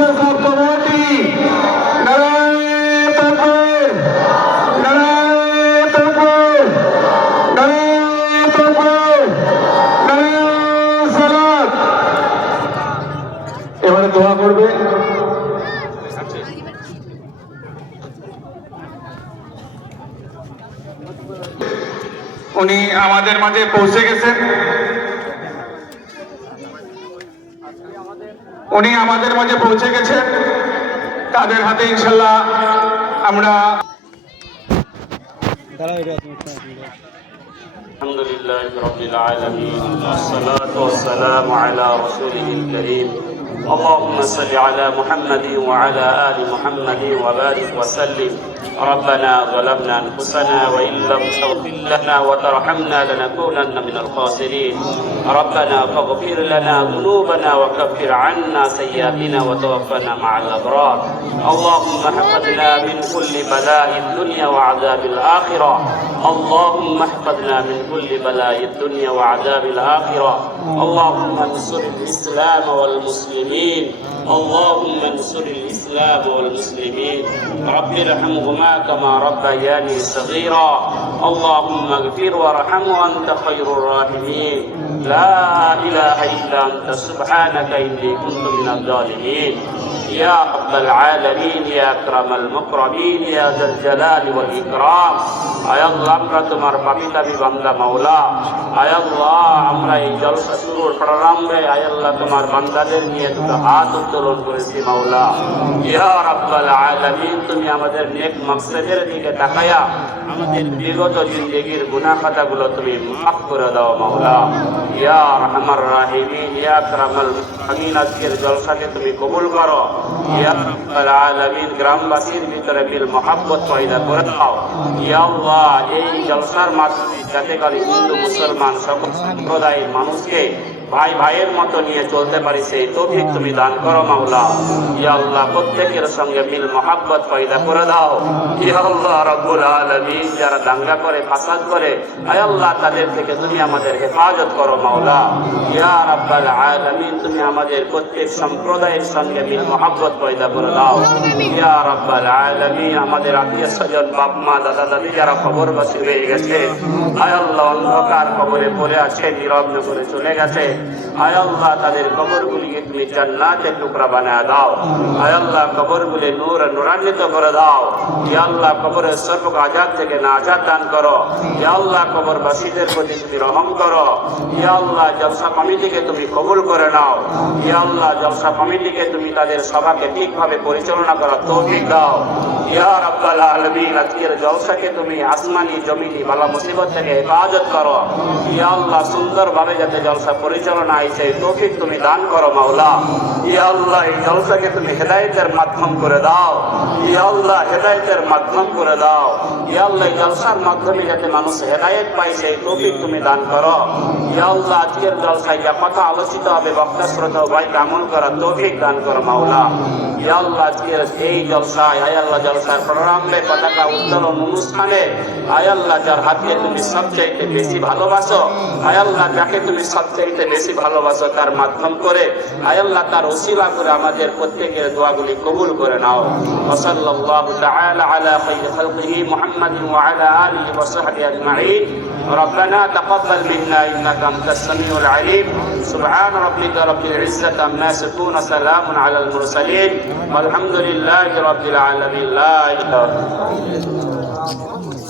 সাহেব কমিটি নারায়ে তাকবীর নারায়ে তাকবীর নারায়ে তাকবীর নারায়ে সালাত। এবারে দোয়া করবে উনি আমাদের মাঝে পৌঁছে গেছেন। উনি আমাদের মাঝে পৌঁছে গেছেন। তাদের হাতে ইনশাল্লাহ আমরা আলহামদুলিল্লাহি রাব্বিল আলামিন والصلاه والسلام على رسوله الكريم اللهم صل على محمد وعلى ال محمد وبارك وسلم ربنا ظلمنا انفسنا وان لم تغفر لنا وترحمنا لنكونن من الخاسرين ربنا فاغفر لنا ذنوبنا وكفر عنا سيئاتنا وتوفنا مع الابرار اللهم احفظنا من كل بلاء الدنيا وعذاب الاخره اللهم احفظنا من كل بلاء الدنيا وعذاب الاخره اللهم انصر الاسلام والمسلمين اللهم انصر الاسلام والمسلمين رب ارحمهما كما ربياني صغيرا اللهم اغفر وارحم وانت خير الراحمين لا اله الا انت سبحانك اني كنت من الظالمين يا رب العالمين يا اكرم المكرمين يا ذا الجلال والاكرام আয় আল্লাহ আমরা তোমার পাপিতাবি বান্দা মাওলা আয় আল্লাহ আমরা এই জলসা শুরুর প্রারম্ভে আয় আল্লাহ তোমার বান্দাদের নিয়ে দুটো হাত উত্তোলন করেছি মাওলা ইয়া রাব্বাল আলামিন তুমি আমাদের নেক মাকসাদের দিকে তাকায়া আমাদের বিগত জিন্দেগির গুনাহ খাতাগুলো তুমি মাফ করে দাও মাওলা ইয়া আরহামার রাহিমিন ইয়া আকরামাল মুকরমিন আজকের জলসাকে তুমি কবুল করো ইয়া রাব্বাল আলামিন গ্রামবাসীর ভিতরে বিল মহব্বত পয়দা করে দাও ইয়া আল্লাহ এই জলসার মাধ্যমে যাতে করে হিন্দু মুসলমান সকল সম্প্রদায়ের মানুষকে ভাই ভাইয়ের মতো নিয়ে চলতে পারি সেই তৌফিক তুমি দান করো মাওলা ইয়া আল্লাহ প্রত্যেকের সঙ্গে মিল মহব্বত পয়দা করে দাও ইয়া আল্লাহ রাব্বুল আলামিন যারা দাঙ্গা করে ফাসাদ করে আয় আল্লাহ তাদের থেকে তুমি আমাদের হেফাজত করো মাওলা ইয়া রাব্বাল আলামিন তুমি আমাদের প্রত্যেক সম্প্রদায়ের সঙ্গে মিল মহব্বত পয়দা করে দাও ইয়া রাব্বাল আলামিন আমাদের আত্মীয় স্বজন বাপ মা দাদা দাদি যারা কবরবাসী হয়ে গেছে আয় আল্লাহ অন্ধকার কবরে পড়ে আছে নীরব করে চলে গেছে আয় আল্লাহ তাদের কবরগুলিকে তুমি জান্নাতের টুকরা বানায় দাও আয় আল্লাহ কবরগুলি নূর নূরান্বিত করে দাও ইয়া আল্লাহ কবরের সর্ব আযাব থেকে নাজাত দান করো ইয়া আল্লাহ কবরবাসীদের প্রতি তুমি রহম করো ইয়া আল্লাহ জলসা কমিটিকে তুমি কবুল করে নাও ইয়া আল্লাহ জলসা কমিটিকে তুমি তাদের সভাকে ঠিকভাবে পরিচালনা করার তৌফিক দাও ইয়া রাব্বাল আলামিন আজকের জলসাকে তুমি আসমানি জমিনি বালা মুসিবত থেকে হেফাজত করো ইয়া আল্লাহ সুন্দরভাবে যাতে জলসা পরিচালনা আইছে তৌফিক তুমি দান করো মাওলা ইয়া আল্লাহ এই জলসাকে তুমি হেদায়েতের মাধ্যম করে দাও ইয়া আল্লাহ হেদায়েতের মাধ্যম করে দাও ইয়া আল্লাহ এই জলসার মাধ্যমে যাতে মানুষ হেদায়েত পায় সেই তৌফিক তুমি দান করো ইয়া আল্লাহ আজকের জলসায় যা কথা আলোচিত হবে বক্তা শ্রোতা ভাই আমল করার তৌফিক দান করো মাওলা ইয়া আল্লাহ আজকের এই জলসায় আয় আল্লাহ জলসার প্রারম্ভে পতাকা উত্তোলন অনুষ্ঠানে আয় আল্লাহ যার হাতকে তুমি সবচাইতে বেশি ভালোবাসো আয় আল্লাহ যাকে তুমি সবচাইতে বেশি ভালোবাসো তার মাধ্যম করে আয় আল্লাহ তার ওসিলা করে আমাদের প্রত্যেকের দোয়াগুলি কবুল করে নাও সাল্লাল্লাহু তাআলা আলা খায়রি খালকিহি মুহাম্মাদিন ওয়া আলা আলিহি ওয়া সাহবিহি আজমাইন ربنا تقبل منا انك انت السميع العليم سبحان ربك رب العزه عما يصفون سلام على المرسلين والحمد لله رب العالمين لا اله الا الله